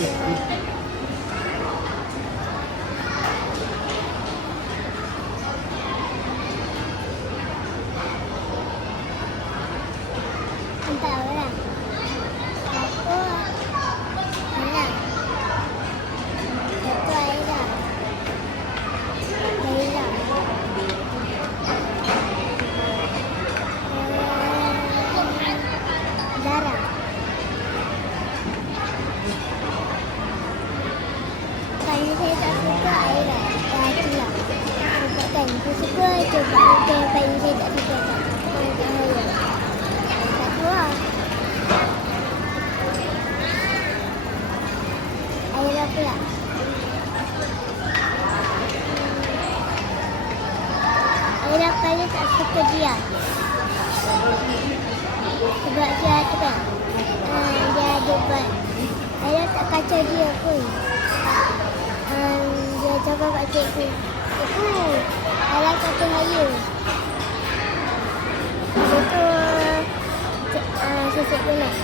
Empat orang. Aku Hana. Satu Aira. Laila. Zara. Kalau saya tak suka Aira, itulah. Sebabkan saya suka coba yang paling saya tak suka kan. Satu lah. Aira pula. Aira paling tak suka dia. Sebab dia tu kan. Dia ada buat. Aira tak kacau dia pun. Dia cakap kat cikgu. Cikgu, Aira kata saya. Lepas tu, cikgu nak.